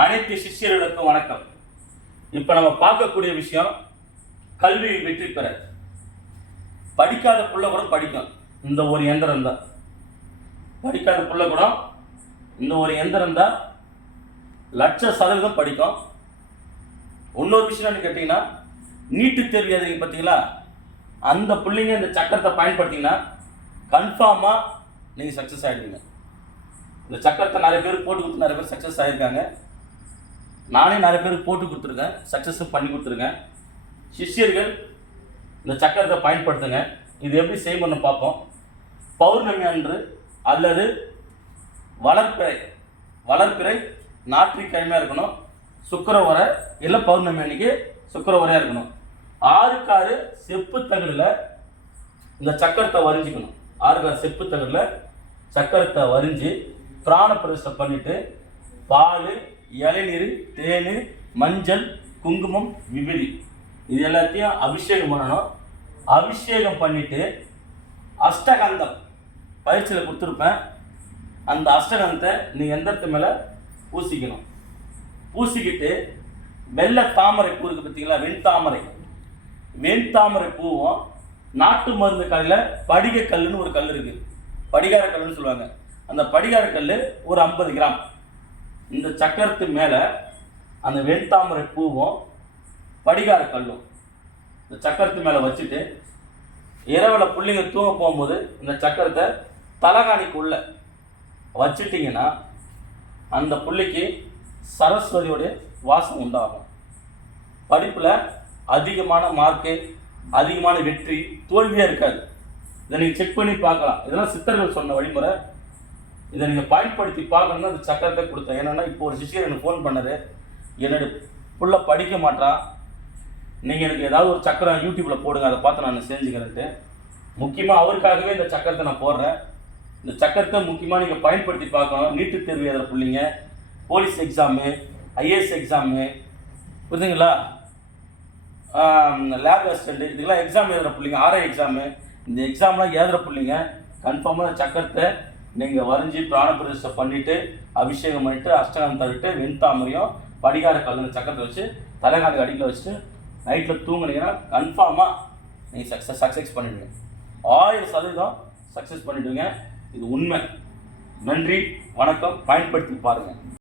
அனைத்து சிஷ்யர்களுக்கும் வணக்கம். இப்போ நம்ம பார்க்கக்கூடிய விஷயம் கல்வி வெற்றி பெற. படிக்காத புள்ள கூட படிக்கும். இந்த ஒரு எந்திரம் தான். படிக்காத புள்ள கூட இந்த ஒரு எந்திரம் தான். லட்ச சதவீதம் படிக்கும். இன்னொரு விஷயம் என்னன்னு கேட்டிங்கன்னா நீட்டு தேர்வு எழுதுறீங்க பார்த்தீங்களா? அந்த பிள்ளைங்க இந்த சக்கரத்தை பயன்படுத்திங்கன்னா கன்ஃபார்மாக நீங்கள் சக்ஸஸ் ஆகிடுவீங்க இந்த சக்கரத்தை நிறைய பேர் போட்டு கொடுத்து நிறைய பேர் சக்ஸஸ் ஆகியிருக்காங்க நானே நிறைய பேருக்கு போட்டு கொடுத்துருக்கேன் சக்ஸஸும் பண்ணி கொடுத்துருக்கேன். சிஷ்யர்கள் இந்த சக்கரத்தை பயன்படுத்துங்க. இது எப்படி செய்யணும்னு பார்ப்போம். பௌர்ணமி அன்று அல்லது வளர்ப்பிறை வளர்ப்பிறை ஞாயிற்றுக்கிழமையாக இருக்கணும். சுக்கரவரை இல்லை பௌர்ணமி அன்னைக்கு சுக்கரவரையாக இருக்கணும். ஆறுக்காறு செப்பு தகடில் இந்த சக்கரத்தை வரிஞ்சிக்கணும். ஆறுக்காறு செப்பு தகடில் சக்கரத்தை வரிஞ்சு பிராண பிரதிஷ்டை பண்ணிவிட்டு பால் இளநீர் தேன் மஞ்சள் குங்குமம் விபூதி. இது எல்லாத்தையும் அபிஷேகம் பண்ணணும். அபிஷேகம் பண்ணிவிட்டு அஷ்டகந்தம் பயிற்சியில் கொடுத்துருப்பேன். அந்த அஷ்டகந்தத்தை நீ எந்திரத்து மேலே பூசிக்கணும். பூசிக்கிட்டு வெள்ளை தாமரை பூ இருக்குது பார்த்தீங்களா வெண்தாமரை வெண்தாமரை பூவும் நாட்டு மருந்து கல்லில் படிக கல்லுன்னு ஒரு கல் இருக்குது படிகார கல்லுன்னு சொல்லுவாங்க. அந்த படிகார கல் ஒரு ஐம்பது கிராம். இந்த சக்கரத்து மேலே அந்த வெண்தாமரை பூவும் படிகார கல்லும் இந்த சக்கரத்து மேலே வச்சுட்டு இரவில் பிள்ளைங்க தூங்க போகும்போது இந்த சக்கரத்தை தலகாணிக்குள்ள வச்சுட்டிங்கன்னா அந்த பிள்ளைக்கு சரஸ்வதியோடைய வாசம் உண்டாகும். படிப்பில் அதிகமான மார்க்கு அதிகமான வெற்றி தோல்வியாக இருக்காது. இதை நீங்கள் செக் பண்ணி பார்க்கலாம். இதெல்லாம் சித்தர்கள் சொன்ன வழிமுறை. இதை நீங்கள் பயன்படுத்தி பார்க்கணும்னா அந்த சக்கரத்தை கொடுத்தேன். என்னென்னா இப்போ ஒரு சிஷியர் எனக்கு ஃபோன் பண்ணாரு. என்னோட புள்ள படிக்க மாட்டான் நீங்கள் எனக்கு ஏதாவது ஒரு சக்கரம் யூடியூப்பில் போடுங்க அதை பார்த்து நான் செஞ்சுக்கிறேன்ட்டு. முக்கியமாக அவருக்காகவே இந்த சக்கரத்தை நான் போடுறேன். இந்த சக்கரத்தை முக்கியமாக நீங்கள் பயன்படுத்தி பார்க்கணும். நீட்டு தேர்வு எழுதுகிற பிள்ளைங்க போலீஸ் எக்ஸாமு ஐஏஎஸ் எக்ஸாமு புரிஞ்சுங்களா? லேப் அசிஸ்டண்ட் இதுக்கெல்லாம் எக்ஸாம் எழுதுகிற பிள்ளைங்க ஆர்ஐ எக்ஸாமு இந்த எக்ஸாம்லாம் எழுதுகிற பிள்ளைங்க கன்ஃபார்மாக சக்கரத்தை நீங்கள் வரைஞ்சி பிராண பண்ணிவிட்டு அபிஷேகம் பண்ணிவிட்டு அஷ்டகம் தவிட்டு வெண்தாமரையும் படிகார கல்லு சக்கரத்தை வச்சு தலைகாலுக்கு அடிக்கல வச்சுட்டு நைட்டில் தூங்குனீங்கன்னா கன்ஃபார்மாக நீங்கள் சக்ஸஸ் சக்ஸஸ் பண்ணிவிடுங்க ஆயிரம் சதவீதம் சக்ஸஸ் பண்ணிவிடுங்க இது உண்மை. நன்றி வணக்கம். பயன்படுத்தி பாருங்கள்